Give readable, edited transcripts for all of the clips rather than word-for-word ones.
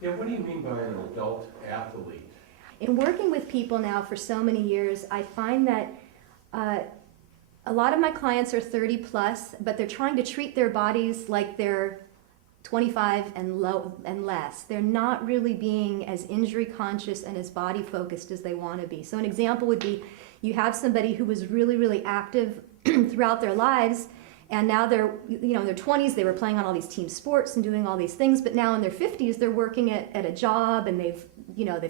Yeah, what do you mean by an adult athlete? In working with people now for so many years, I find that a lot of my clients are 30 plus, but they're trying to treat their bodies like they're 25 and less. They're not really being as injury conscious and as body focused as they want to be. So an example would be you have somebody who was really, really active throughout their lives, and now they're, in their 20s, they were playing on all these team sports and doing all these things, but now in their 50s, they're working at a job, and they've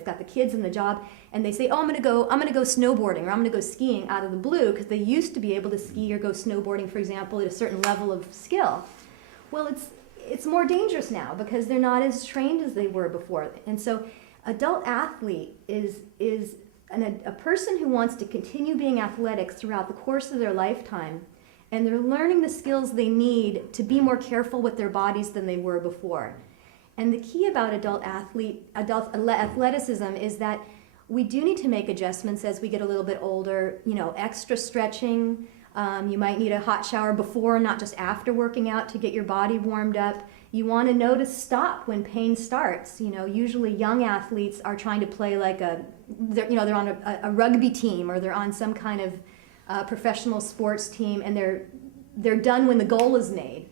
got the kids in the job, and they say, oh, I'm gonna go snowboarding, or I'm gonna go skiing out of the blue, because they used to be able to ski or go snowboarding, for example, at a certain level of skill. Well, it's more dangerous now, because they're not as trained as they were before. And so adult athlete is a person who wants to continue being athletic throughout the course of their lifetime, and they're learning the skills they need to be more careful with their bodies than they were before. And the key about adult athleticism is that we do need to make adjustments as we get a little bit older, extra stretching. You might need a hot shower before, not just after working out, to get your body warmed up. You want to know to stop when pain starts. Usually young athletes are trying to play like they're on a rugby team, or they're on some kind of professional sports team, and they're done when the goal is made,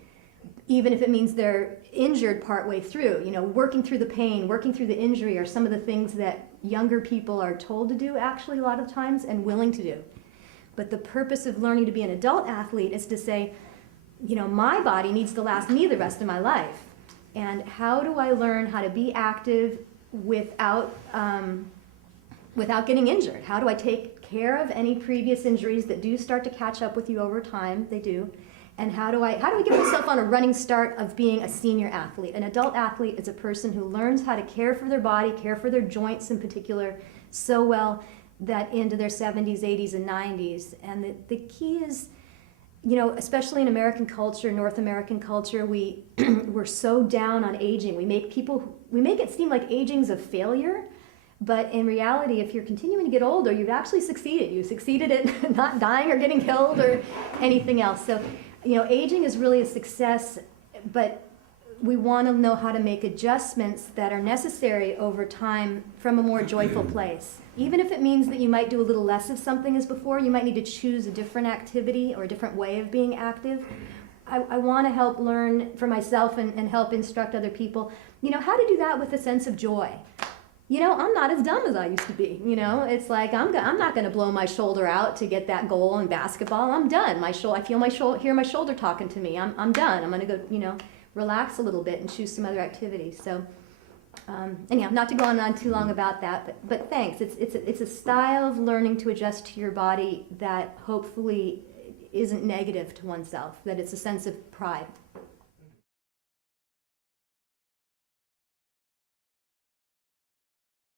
even if it means they're injured partway through. Working through the pain, working through the injury are some of the things that younger people are told to do, actually, a lot of times, and willing to do. But the purpose of learning to be an adult athlete is to say, my body needs to last me the rest of my life. And how do I learn how to be active without getting injured? How do I take care of any previous injuries that do start to catch up with you over time? They do. And how do I get myself on a running start of being a senior athlete? An adult athlete is a person who learns how to care for their body, care for their joints in particular, so well that into their 70s, 80s, and 90s. And the key is, especially in American culture, North American culture, we're so down on aging. We make it seem like aging's a failure. But in reality, if you're continuing to get older, you've actually succeeded. You succeeded at not dying or getting killed or anything else. So, aging is really a success, but we want to know how to make adjustments that are necessary over time from a more joyful place. Even if it means that you might do a little less of something as before, you might need to choose a different activity or a different way of being active. I want to help learn for myself and help instruct other people, how to do that with a sense of joy. I'm not as dumb as I used to be. It's like I'm not going to blow my shoulder out to get that goal in basketball. I'm done. I feel hear my shoulder talking to me. I'm done. I'm going to go, relax a little bit and choose some other activities. So, anyhow, not to go on too long about that, but thanks. It's a style of learning to adjust to your body that hopefully isn't negative to oneself. That it's a sense of pride.